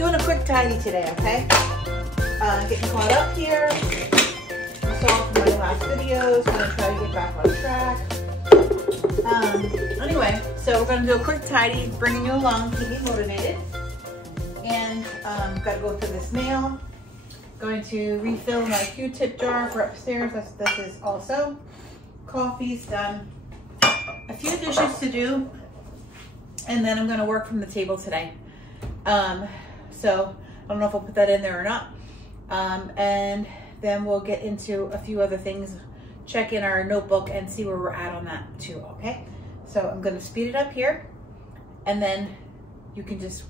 doing a quick tidy today, okay? Getting caught up here. You saw from my last videos. I'm gonna try to get back on track. Anyway, so we're gonna do a quick tidy, bringing you along, keep you motivated. And gotta go through this mail. Going to refill my Q-tip jar for upstairs. This is also. Coffee's done. A few dishes to do. And then I'm gonna work from the table today. So I don't know if I'll put that in there or not. And then we'll get into a few other things, check in our notebook and see where we're at on that too, okay? So I'm gonna speed it up here, and then you can just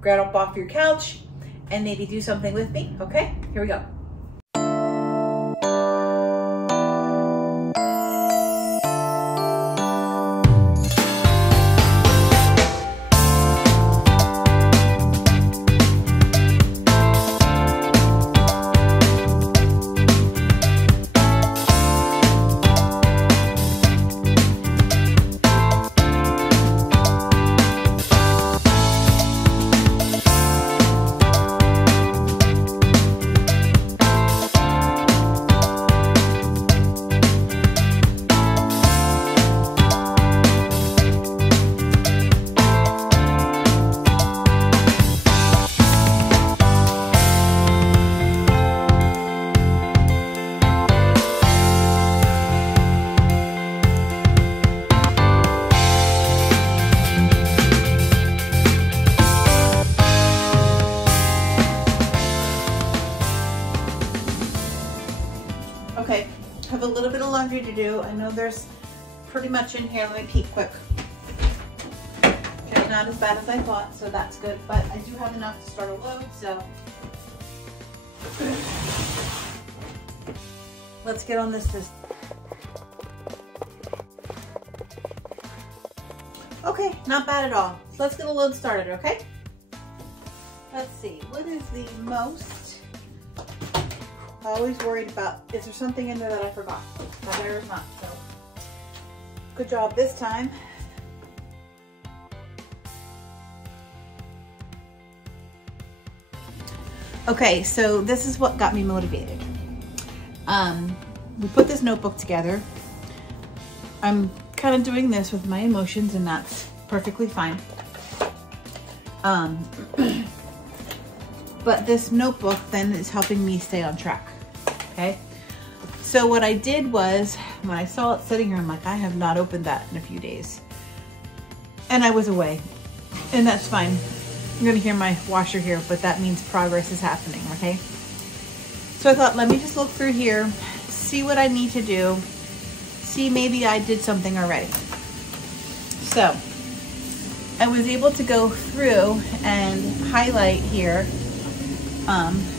grab up off your couch and maybe do something with me, okay? Here we go. Okay, have a little bit of laundry to do. I know there's pretty much in here. Let me peek quick. Okay, not as bad as I thought, so that's good. But I do have enough to start a load, so. Let's get on this list. Okay, not bad at all. So let's get a load started, okay? Let's see, what is the most always worried about, is there something in there that I forgot? But there is not, so good job this time. Okay, so this is what got me motivated. We put this notebook together. I'm kind of doing this with my emotions, and that's perfectly fine. But this notebook then is helping me stay on track. Okay, so what I did was, when I saw it sitting here, I'm like, I have not opened that in a few days. And I was away, and that's fine. You're gonna hear my washer here, but that means progress is happening, okay? So I thought, let me just look through here, see what I need to do, see maybe I did something already. So I was able to go through and highlight here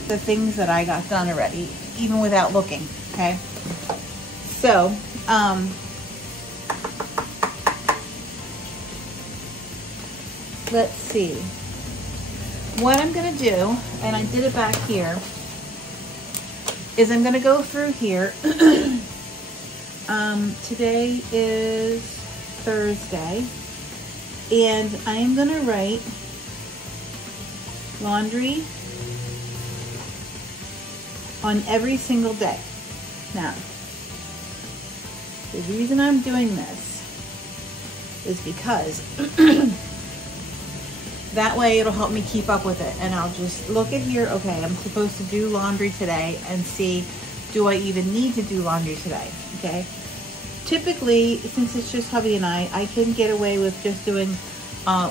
the things that I got done already, even without looking, okay? So, let's see. What I'm gonna do, and I did it back here, is I'm gonna go through here. Today is Thursday, and I'm gonna write laundry on every single day. Now, the reason I'm doing this is because that way it'll help me keep up with it, and I'll just look at here, okay, I'm supposed to do laundry today, and see, do I even need to do laundry today, okay? Typically, since it's just hubby and I can get away with just doing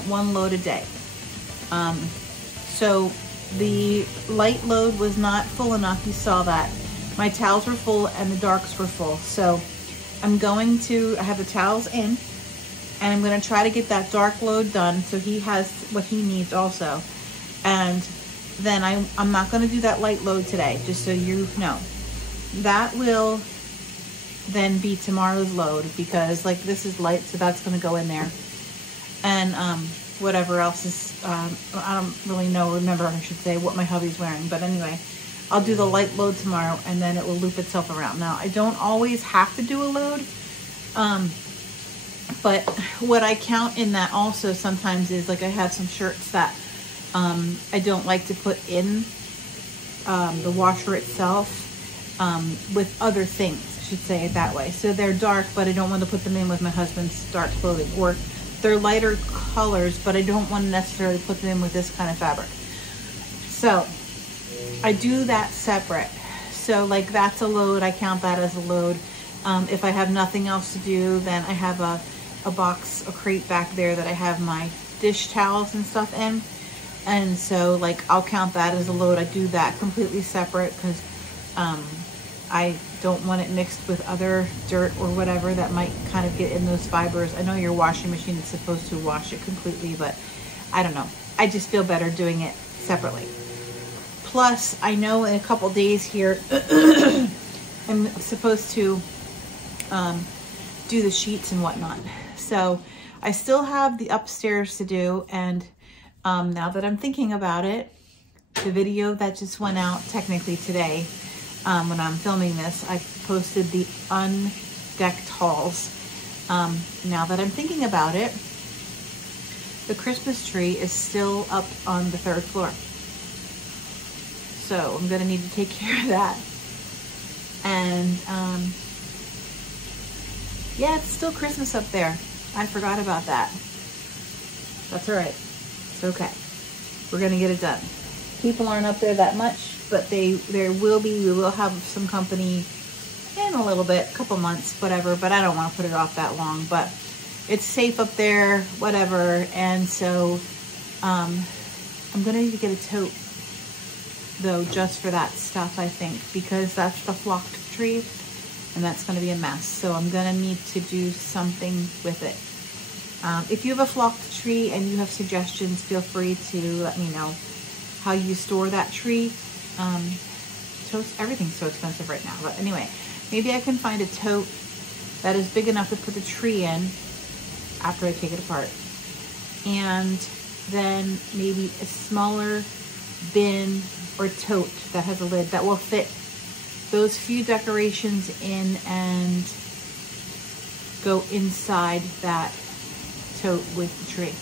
one load a day. So the light load was not full enough, you saw that. My towels were full and the darks were full. So I'm going to, I have the towels in, and I'm gonna try to get that dark load done so he has what he needs also. And then I'm not gonna do that light load today, just so you know. That will then be tomorrow's load, because like this is light, so that's gonna go in there. And whatever else is, I don't really remember, I should say, what my hubby's wearing. But anyway, I'll do the light load tomorrow, and then it will loop itself around. Now, I don't always have to do a load, but what I count in that also sometimes is, like, I have some shirts that I don't like to put in the washer itself with other things, I should say it that way. So they're dark, but I don't want to put them in with my husband's dark clothing, or they're lighter colors, but I don't want to necessarily put them in with this kind of fabric. So I do that separate. So like that's a load, I count that as a load. If I have nothing else to do, then I have a box, a crate back there that I have my dish towels and stuff in. And so like I'll count that as a load. I do that completely separate because I don't want it mixed with other dirt or whatever that might kind of get in those fibers. I know your washing machine is supposed to wash it completely, but I don't know. I just feel better doing it separately. Plus, I know in a couple days here, I'm supposed to do the sheets and whatnot. So I still have the upstairs to do, and now that I'm thinking about it, the video that just went out technically today, when I'm filming this, I posted the undecked hauls. Now that I'm thinking about it, the Christmas tree is still up on the 3rd floor. So I'm gonna need to take care of that. And yeah, it's still Christmas up there. I forgot about that. That's all right. It's okay. We're gonna get it done. People aren't up there that much, but we will have some company in a little bit, a couple months, whatever, but I don't want to put it off that long. But it's safe up there, whatever. And so I'm gonna need to get a tote though, just for that stuff, I think, because that's the flocked tree and that's going to be a mess. So I'm going to need to do something with it. If you have a flocked tree and you have suggestions, feel free to let me know how you store that tree. Everything's so expensive right now, but anyway, maybe I can find a tote that is big enough to put the tree in after I take it apart, and then maybe a smaller bin or tote that has a lid that will fit those few decorations in and go inside that tote with the tree.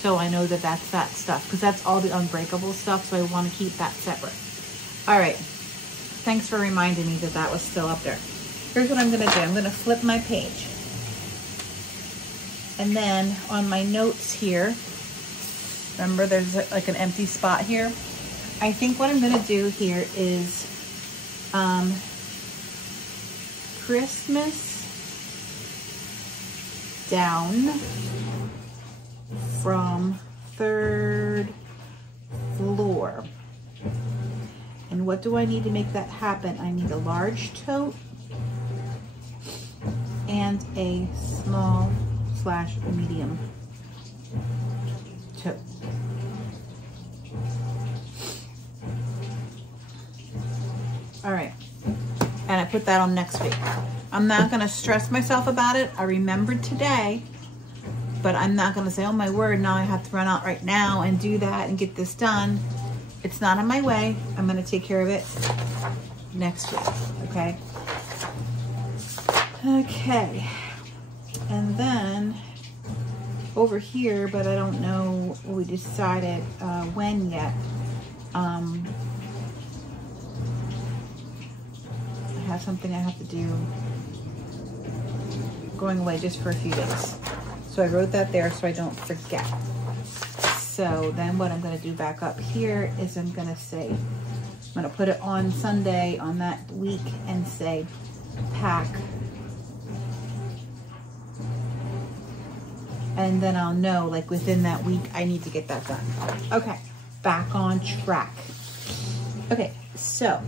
So I know that that's that stuff, because that's all the unbreakable stuff, so I want to keep that separate. All right, thanks for reminding me that that was still up there. Here's what I'm gonna do. I'm gonna flip my page, and then on my notes here, remember there's like an empty spot here. I think what I'm gonna do here is Christmas down from 3rd floor. And what do I need to make that happen? I need a large tote and a small / medium tote. All right, and I put that on next week. I'm not gonna stress myself about it. I remembered today, but I'm not gonna say, oh my word, now I have to run out right now and do that and get this done. It's not on my way. I'm gonna take care of it next week, okay? Okay, and then over here, but I don't know, we decided when yet. I have something I have to do, going away just for a few days. So I wrote that there so I don't forget. So then what I'm gonna do back up here is I'm gonna say, I'm gonna put it on Sunday on that week and say pack. And then I'll know, like within that week, I need to get that done. Okay, back on track. Okay, so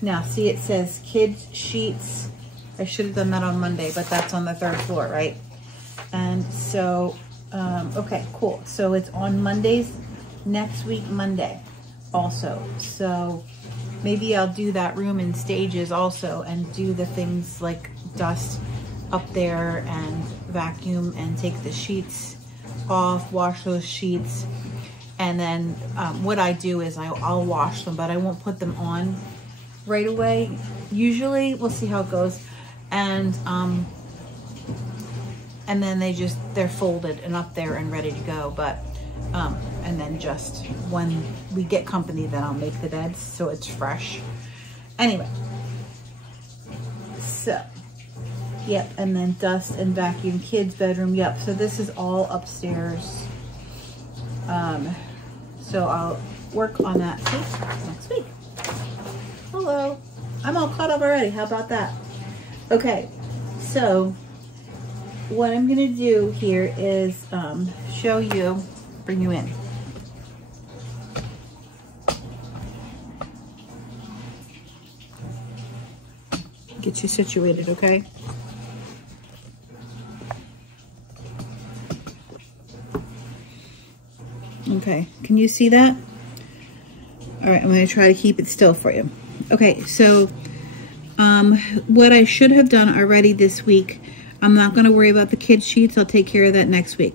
now see, it says kids sheets. I should have done that on Monday, but that's on the 3rd floor, right? And so, okay, cool. So it's on Mondays, next week, Monday also. So maybe I'll do that room in stages also and do the things like dust up there and vacuum and take the sheets off, wash those sheets. And then what I do is I'll wash them, but I won't put them on right away. Usually, we'll see how it goes. And and then they're folded and up there and ready to go. But and then just when we get company, then I'll make the beds so it's fresh. Anyway, so yep, and then dust and vacuum kids' bedroom. Yep, so this is all upstairs. So I'll work on that next week. Hello, I'm all caught up already. How about that? Okay, so what I'm gonna do here is show you, bring you in. Get you situated, okay? Okay, can you see that? All right, I'm gonna try to keep it still for you. Okay, so what I should have done already this week, I'm not gonna worry about the kids' sheets. I'll take care of that next week.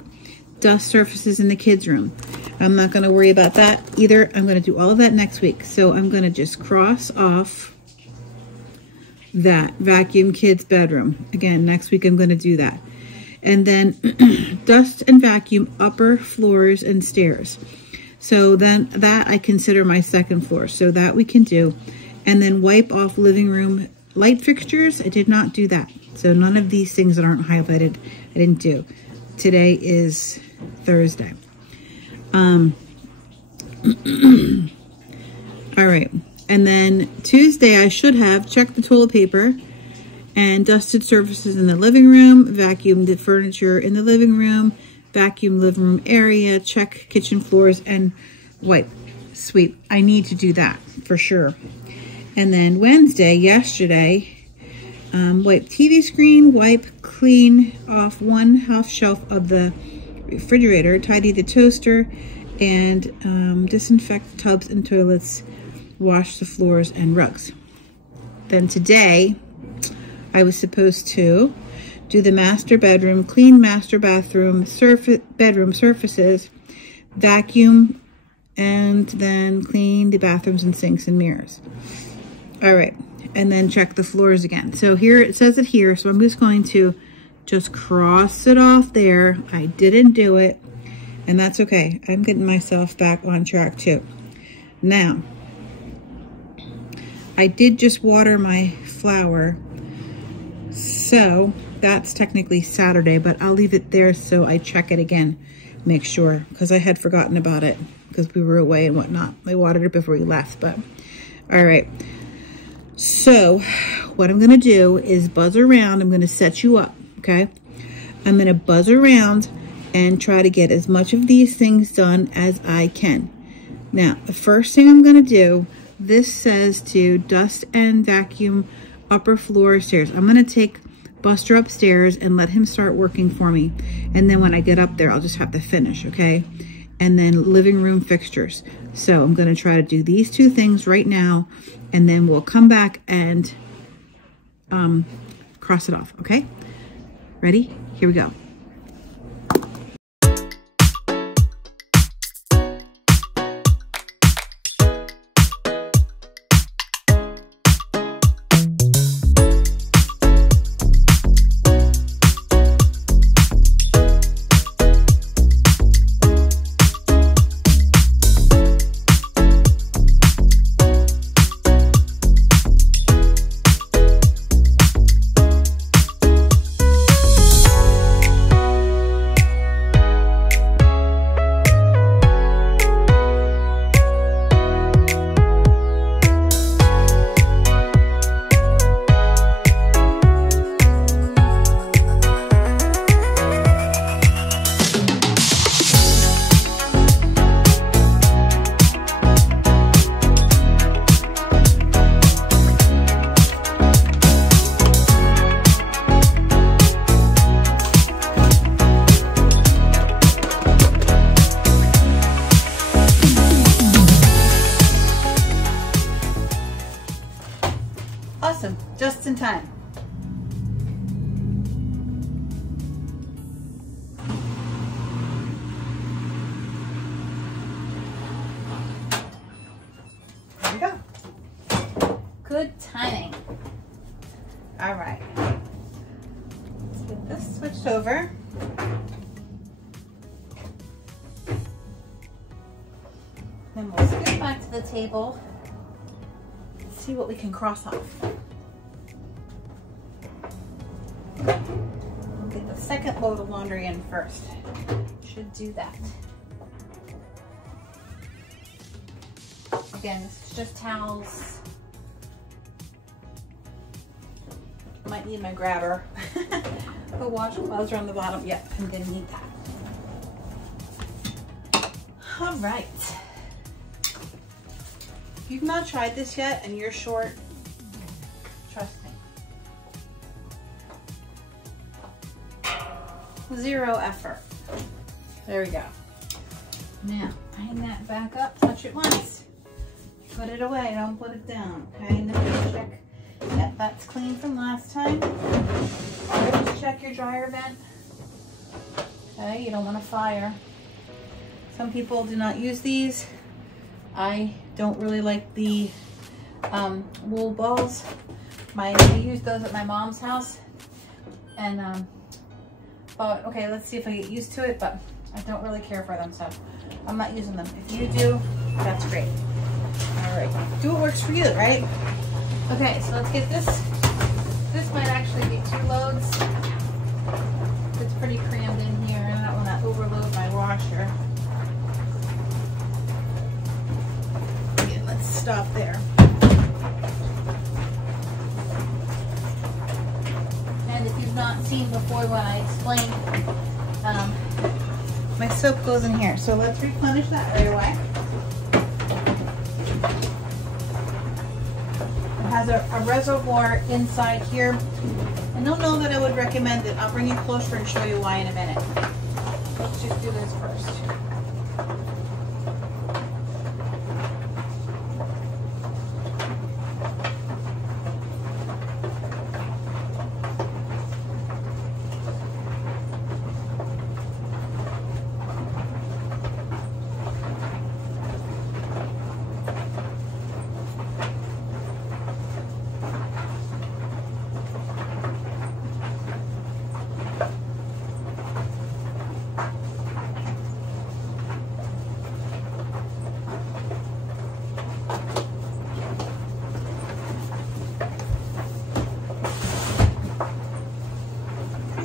Dust surfaces in the kids' room. I'm not gonna worry about that either. I'm gonna do all of that next week. So I'm gonna just cross off that vacuum kids' bedroom. Again, next week I'm gonna do that. And then dust and vacuum upper floors and stairs. So then that I consider my second floor. So that we can do. And then wipe off living room light fixtures. I did not do that. So none of these things that aren't highlighted, I didn't do. Today is Thursday. All right. And then Tuesday I should have checked the toilet paper and dusted surfaces in the living room, vacuumed the furniture in the living room, vacuum living room area, check kitchen floors, and wipe, sweep. I need to do that for sure. And then Wednesday, yesterday, wipe TV screen, wipe, clean off one half shelf of the refrigerator, tidy the toaster, and disinfect tubs and toilets, wash the floors and rugs. Then today, I was supposed to do the master bedroom, clean master bathroom, bedroom surfaces, vacuum, and then clean the bathrooms and sinks and mirrors. All right, and then check the floors again. So here, it says it here, so I'm just going to just cross it off there. I didn't do it, and that's okay. I'm getting myself back on track too. Now, I did just water my flower, so that's technically Saturday, but I'll leave it there so I check it again, make sure, because I had forgotten about it because we were away and whatnot. I watered it before we left, but all right. So what I'm gonna do is buzz around. I'm gonna set you up, okay? I'm gonna buzz around and try to get as much of these things done as I can. Now, the first thing I'm gonna do, this says to dust and vacuum upper floor stairs. I'm gonna take Buster upstairs and let him start working for me. And then when I get up there, I'll just have to finish, okay? And then living room fixtures. So I'm gonna try to do these two things right now, and then we'll come back and cross it off, okay? Ready? Here we go. Awesome, just in time. There we go. Good timing. All right. Let's get this switched over. Then we'll scoot back to the table and see what we can cross off. We'll get the second load of laundry in first. Should do that. Again, this is just towels. Might need my grabber. The washcloths are on the bottom. Yep, I'm gonna need that. All right. If you've not tried this yet and you're short, trust me. Zero effort. There we go. Now, hang that back up, touch it once. Put it away, don't put it down, okay? And then check. Yep, that's clean from last time. Always check your dryer vent. Okay, you don't want to fire. Some people do not use these. I don't really like the wool balls. I use those at my mom's house. And, but okay, let's see if I get used to it, but I don't really care for them, so I'm not using them. If you do, that's great. All right, do what works for you, right? Okay, so let's get this. This might actually be 2 loads. It's pretty crammed in here, and I don't want to overload my washer. Okay, let's stop there. And if you've not seen before when I explained, my soap goes in here. So let's replenish that right away. Has a reservoir inside here. I don't know that I would recommend it. I'll bring it closer and show you why in a minute. Let's just do this first.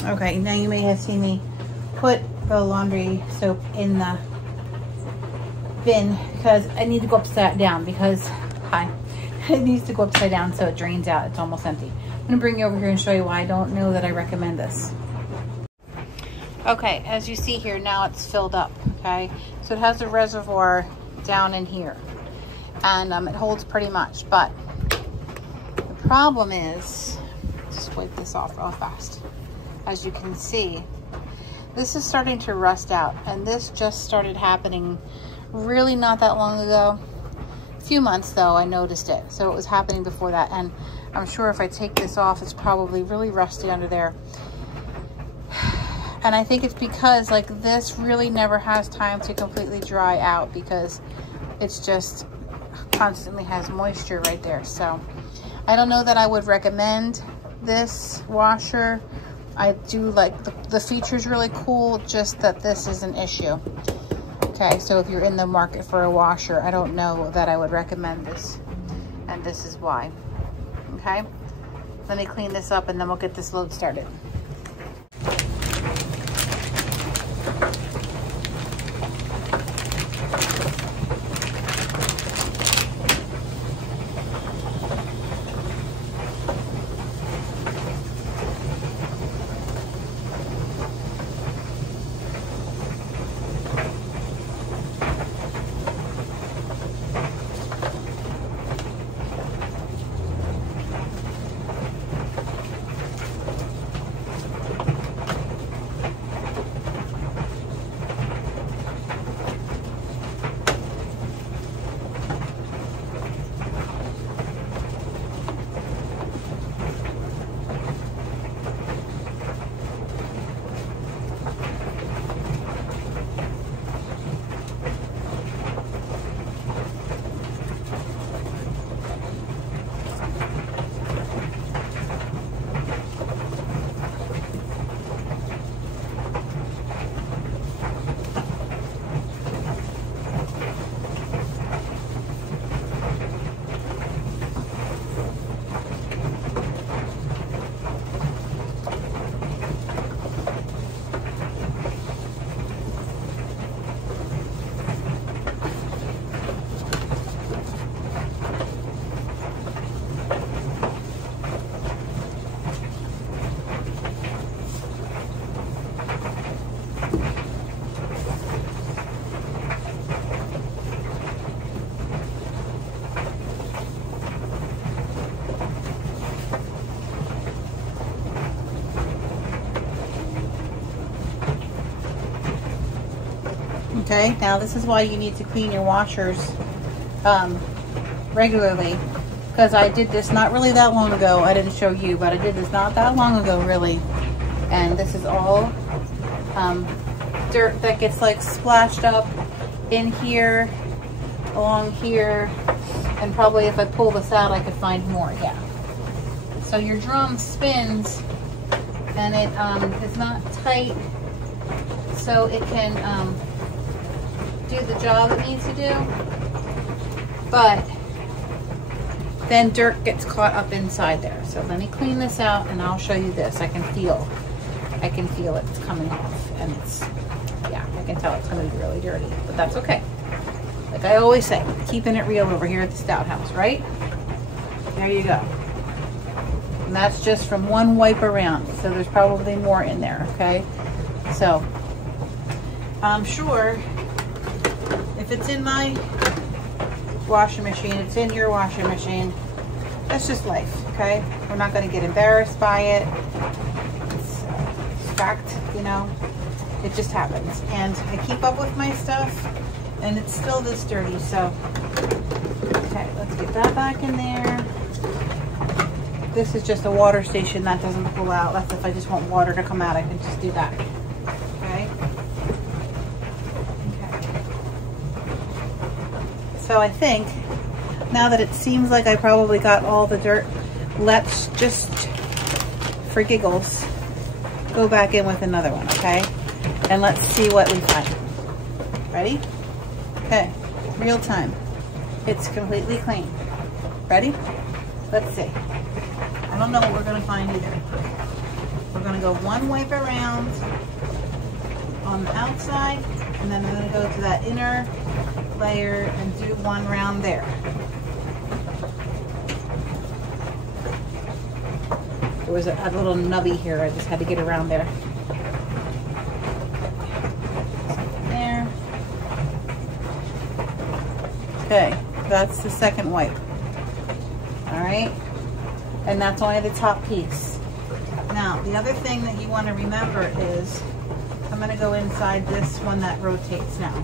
Okay, now you may have seen me put the laundry soap in the bin because I need to go upside down because, it needs to go upside down so it drains out. It's almost empty. I'm gonna bring you over here and show you why I don't know that I recommend this. Okay, as you see here, now it's filled up, okay? So it has a reservoir down in here and it holds pretty much, but the problem is, just wipe this off real fast. As you can see, this is starting to rust out, and this just started happening really not that long ago. A few months though, I noticed it. So it was happening before that, and I'm sure if I take this off, it's probably really rusty under there. And I think it's because like this really never has time to completely dry out because it's just constantly has moisture right there. So I don't know that I would recommend this washer. I do like the feature's really cool, just that this is an issue. Okay, so if you're in the market for a washer, I don't know that I would recommend this, and this is why. Okay, let me clean this up and then we'll get this load started. Okay, now this is why you need to clean your washers regularly, because I did this not really that long ago. I didn't show you, but I did this not that long ago, really. And this is all dirt that gets like splashed up in here, along here, and probably if I pull this out, I could find more. Yeah. So your drum spins, and it is not tight, so it can do the job it needs to do, but then dirt gets caught up inside there. So let me clean this out and I'll show you this. I can feel it's coming off, and it's, yeah, I can tell it's gonna be really dirty, but that's okay. Like I always say, keeping it real over here at the Stout House, right? There you go. And that's just from one wipe around, so there's probably more in there, okay? So I'm sure if it's in my washing machine, it's in your washing machine. That's just life, okay? We're not going to get embarrassed by it. It's fact, you know, it just happens. And I keep up with my stuff, and it's still this dirty, so okay, let's get that back in there. This is just a water station that doesn't pull out. That's if I just want water to come out, I can just do that. Okay. So I think now that it seems like I probably got all the dirt, let's just, for giggles, go back in with another one, okay? And let's see what we find. Ready? Okay, real time. It's completely clean. Ready? Let's see. I don't know what we're gonna find either. We're gonna go one wipe around on the outside, and then we're gonna go to that inner layer and do one round there. There was a little nubby here. I just had to get around there. There. Okay, that's the second wipe. All right, and that's only the top piece. Now, the other thing that you want to remember is I'm going to go inside this one that rotates now.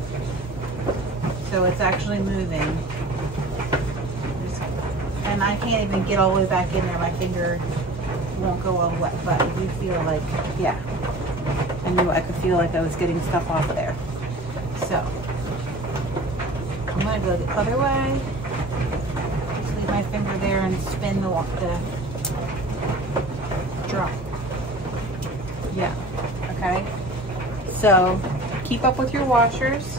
So it's actually moving. And I can't even get all the way back in there. My finger won't go all wet, but I do feel like, yeah, I knew I could feel like I was getting stuff off there. So I'm going to go the other way. Just leave my finger there and spin the drum. Yeah, okay. So keep up with your washers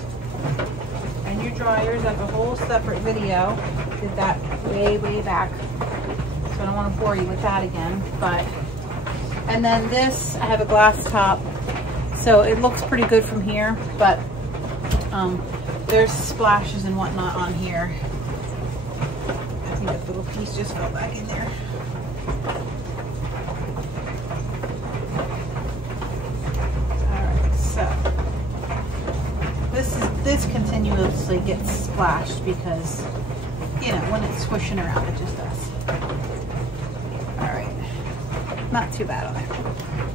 and your dryers. That's a whole separate video. Did that way back, so I don't want to bore you with that again. But, and then this, I have a glass top, so it looks pretty good from here, but there's splashes and whatnot on here. I think that little piece just fell back in there. This continuously gets splashed because, you know, when it's swishing around, it just does. All right, not too bad on it.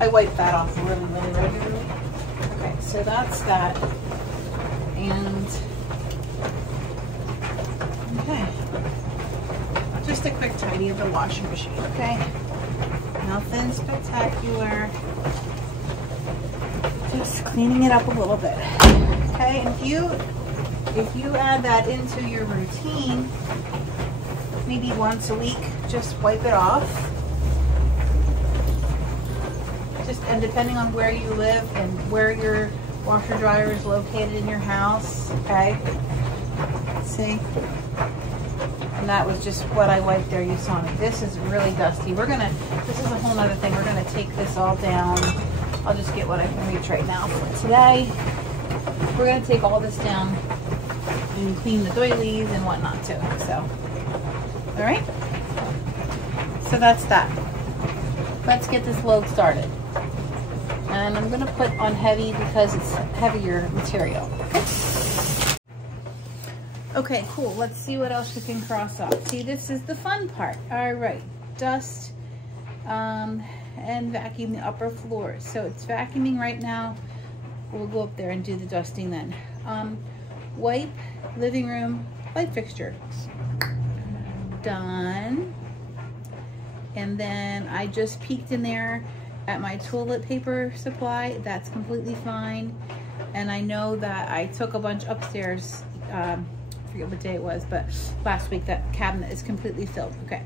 I wipe that off really regularly. Okay, so that's that. And, okay, just a quick tidy of the washing machine, okay? Nothing spectacular. Just cleaning it up a little bit. Okay, and if you add that into your routine, maybe once a week, just wipe it off. And depending on where you live and where your washer dryer is located in your house, okay? See? And that was just what I wiped there. You saw me. This is really dusty. This is a whole nother thing. We're gonna take this all down. I'll just get what I can reach right now for today. We're going to take all this down and clean the doilies and whatnot too. So, all right. So that's that. Let's get this load started. And I'm going to put on heavy because it's heavier material. Okay, cool. Let's see what else we can cross off. See, this is the fun part. All right, dust and vacuum the upper floors. So it's vacuuming right now. We'll go up there and do the dusting then. Wipe living room light fixture. Done. And then I just peeked in there at my toilet paper supply. That's completely fine. And I know that I took a bunch upstairs, I forget what day it was, but last week that cabinet is completely filled. Okay.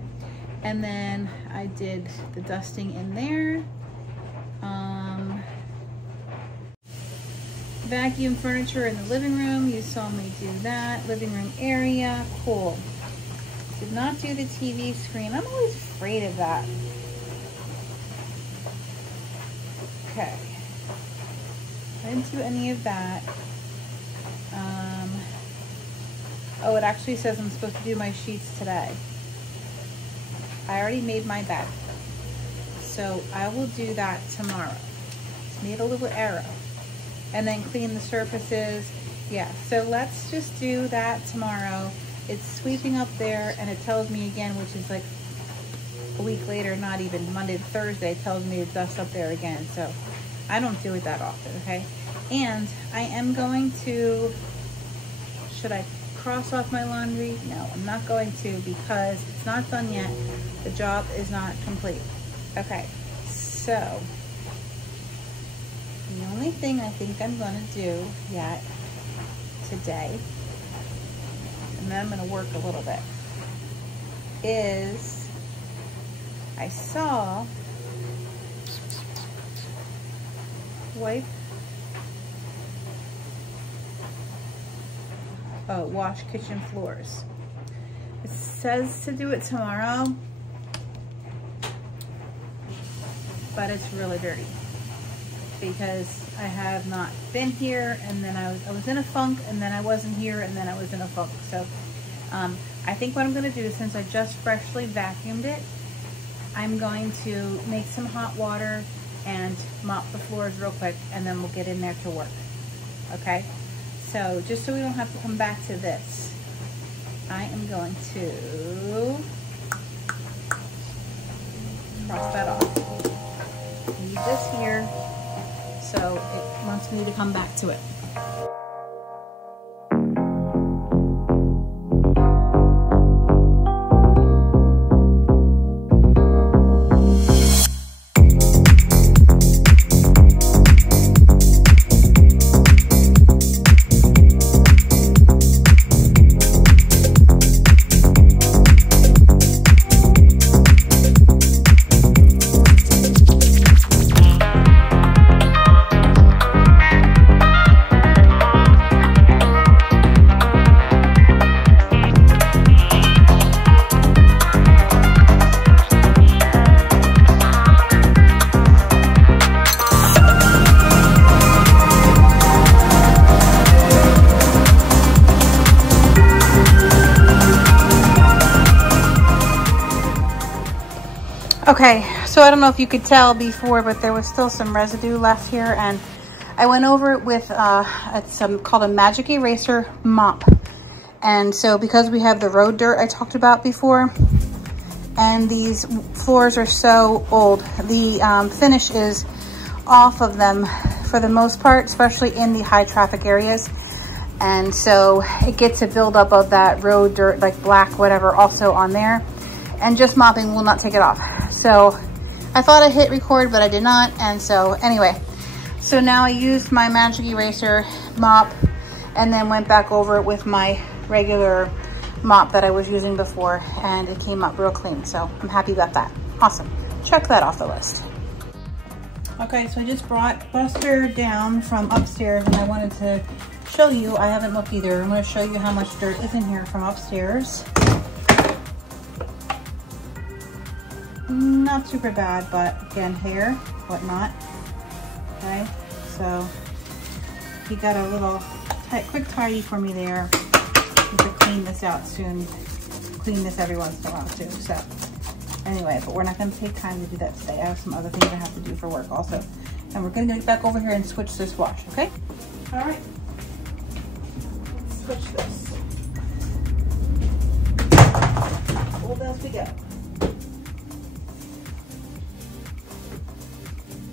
And then I did the dusting in there. Vacuum furniture in the living room. You saw me do that. Living room area. Cool. Did not do the TV screen. I'm always afraid of that. Okay. I didn't do any of that. Oh, it actually says I'm supposed to do my sheets today. I already made my bed. So I will do that tomorrow. Just made a little arrow. And then clean the surfaces. Yeah, so let's just do that tomorrow. It's sweeping up there, and it tells me again, which is like a week later, not even Monday to Thursday, it tells me to dust up there again. So I don't do it that often, okay? And I am going to, should I cross off my laundry? No, I'm not going to, because it's not done yet. The job is not complete. Okay, so the only thing I think I'm gonna do yet today, and then I'm gonna work a little bit, is I saw wash kitchen floors. It says to do it tomorrow, but it's really dirty because I have not been here, and then I was in a funk, and then I wasn't here, and then I was in a funk. So I think what I'm gonna do, since I just freshly vacuumed it, I'm going to make some hot water and mop the floors real quick, and then we'll get in there to work, okay? So just so we don't have to come back to this, I am going to cross that off. Leave this here, so it wants me to come back to it. Okay, so I don't know if you could tell before, but there was still some residue left here, and I went over it with it's called a magic eraser mop. And so because we have the road dirt I talked about before, and these floors are so old, the finish is off of them for the most part, especially in the high traffic areas. And so it gets a buildup of that road dirt, like black, whatever, also on there. And just mopping will not take it off. So I thought I hit record, but I did not. And so anyway, so now I used my magic eraser mop and then went back over it with my regular mop that I was using before, and it came up real clean. So I'm happy about that. Awesome. Check that off the list. Okay, so I just brought Buster down from upstairs, and I wanted to show you, I haven't looked either. I'm going to show you how much dirt is in here from upstairs. Not super bad, but again, hair, whatnot. Okay, so he got a little quick tidy for me there. Need to clean this out soon. Clean this every once in a while too. So anyway, but we're not going to take time to do that today. I have some other things I have to do for work also, and we're going to get back over here and switch this wash. Okay. All right. Let's switch this. Old as we go.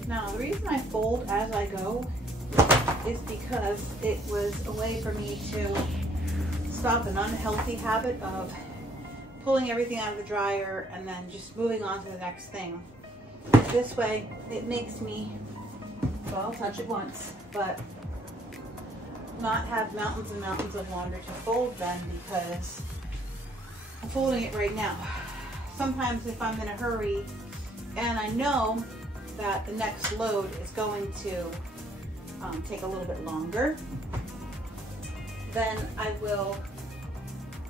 Now, the reason I fold as I go is because it was a way for me to stop an unhealthy habit of pulling everything out of the dryer and then just moving on to the next thing. This way, it makes me, well, I'll touch it once, but not have mountains and mountains of laundry to fold then, because I'm folding it right now. Sometimes if I'm in a hurry and I know that the next load is going to take a little bit longer, then I will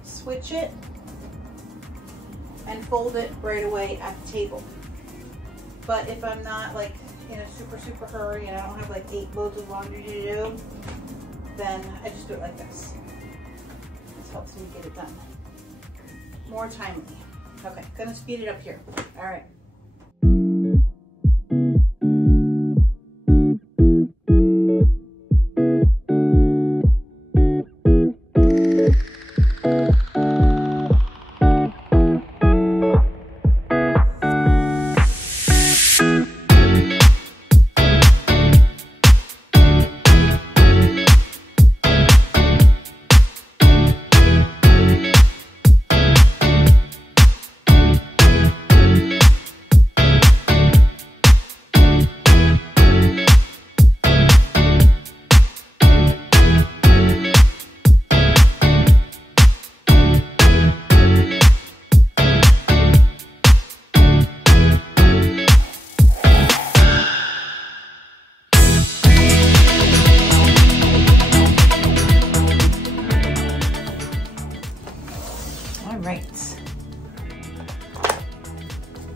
switch it and fold it right away at the table. But if I'm not like in a super hurry and I don't have like 8 loads of laundry to do, then I just do it like this. This helps me get it done more timely. Okay, gonna speed it up here. All right.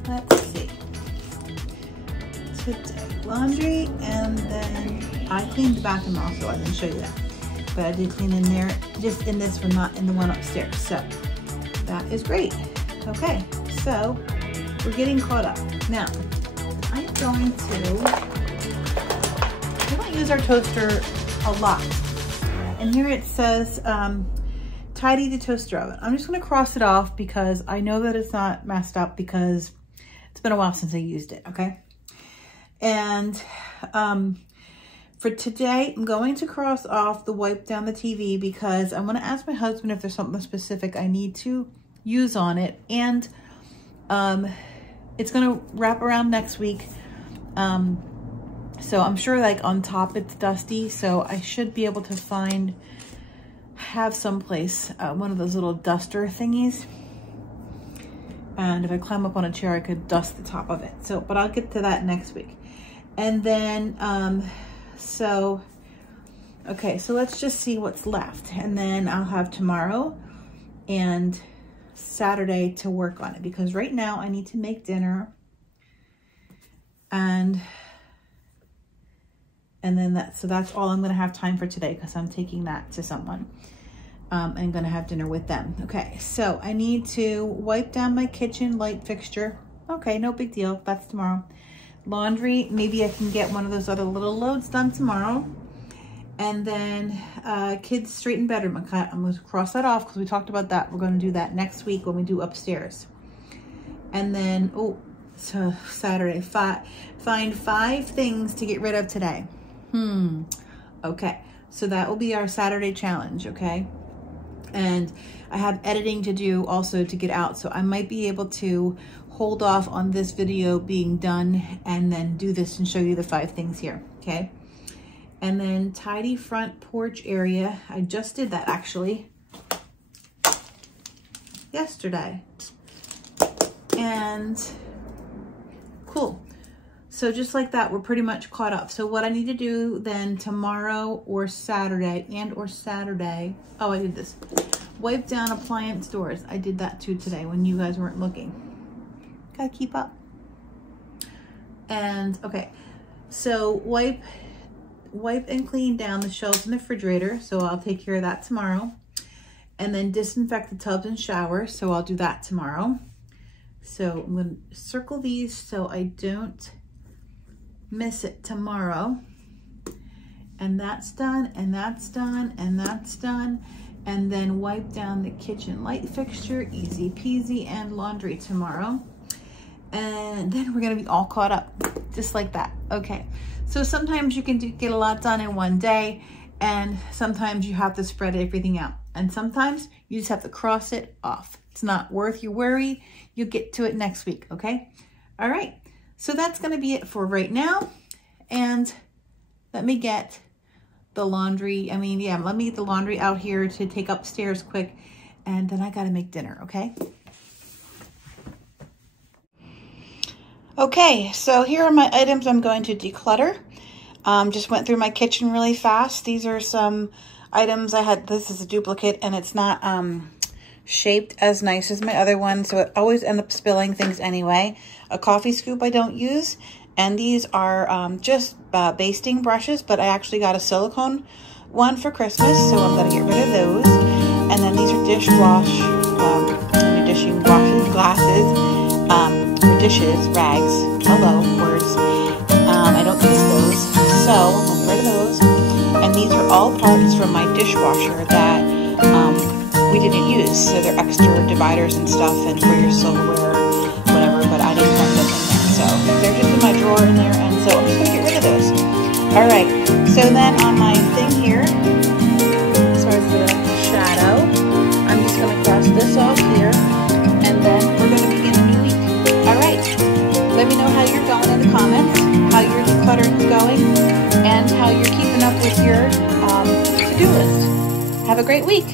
Let's see. Today, laundry, and then I cleaned the bathroom also. I didn't show you that, but I did clean in there, just in this one, not in the one upstairs. So that is great. Okay, so we're getting caught up. Now, I'm going to, we don't use our toaster a lot. And here it says, tidy the toaster oven. I'm just gonna cross it off because I know that it's not messed up because it's been a while since I used it, okay? And for today, I'm going to cross off the wipe down the TV because I'm gonna ask my husband if there's something specific I need to use on it. And it's gonna wrap around next week. So I'm sure like on top it's dusty, so I should be able to have someplace one of those little duster thingies. And if I climb up on a chair, I could dust the top of it. So, but I'll get to that next week. And then, okay, so let's just see what's left. And then I'll have tomorrow and Saturday to work on it because right now I need to make dinner. And then that's all I'm gonna have time for today because I'm taking that to someone. I'm gonna have dinner with them. Okay, so I need to wipe down my kitchen light fixture. Okay, no big deal, that's tomorrow. Laundry, maybe I can get one of those other little loads done tomorrow. And then kids straighten bedroom. I'm gonna cross that off because we talked about that. We're gonna do that next week when we do upstairs. And then, so Saturday, find 5 things to get rid of today. Okay, so that will be our Saturday challenge, okay? And I have editing to do also to get out, so I might be able to hold off on this video being done and then do this and show you the 5 things here, okay? And then tidy front porch area. I just did that actually yesterday. And cool. So just like that, we're pretty much caught up. So what I need to do then tomorrow or Saturday oh, I did this. Wipe down appliance doors. I did that too today when you guys weren't looking. Gotta keep up. And okay, so wipe and clean down the shelves in the refrigerator. So I'll take care of that tomorrow. And then disinfect the tubs and shower. So I'll do that tomorrow. So I'm gonna circle these so I don't miss it tomorrow. And that's done, and that's done, and that's done. And then wipe down the kitchen light fixture, easy peasy, and laundry tomorrow. And then we're gonna be all caught up, just like that. Okay, So sometimes you can get a lot done in one day, and sometimes you have to spread everything out. And sometimes you just have to cross it off. It's not worth your worry. You'll get to it next week, okay? All right, so that's gonna be it for right now. And let me get the laundry, let me get the laundry out here to take upstairs quick, and then I gotta make dinner, okay? Okay, so here are my items I'm going to declutter. Just went through my kitchen really fast. These are some items I had. This is a duplicate and it's not shaped as nice as my other one, so it always ends up spilling things anyway. A coffee scoop I don't use, and these are just basting brushes, but I actually got a silicone one for Christmas, so I'm gonna get rid of those. And then these are dishing washes, glasses, or dishes, rags, hello, words. I don't use those, so I'm gonna get rid of those. And these are all parts from my dishwasher that we didn't use, so they're extra dividers and stuff, and for your silverware, whatever, but I didn't want them in there. So they're just in my drawer in there, and so I'm just gonna get rid of those. All right, so then on my thing here, as far as the shadow, I'm just gonna cross this off here, and then we're gonna begin a new week. All right, let me know how you're going in the comments, how your decluttering is going, and how you're keeping up with your to-do list. Have a great week.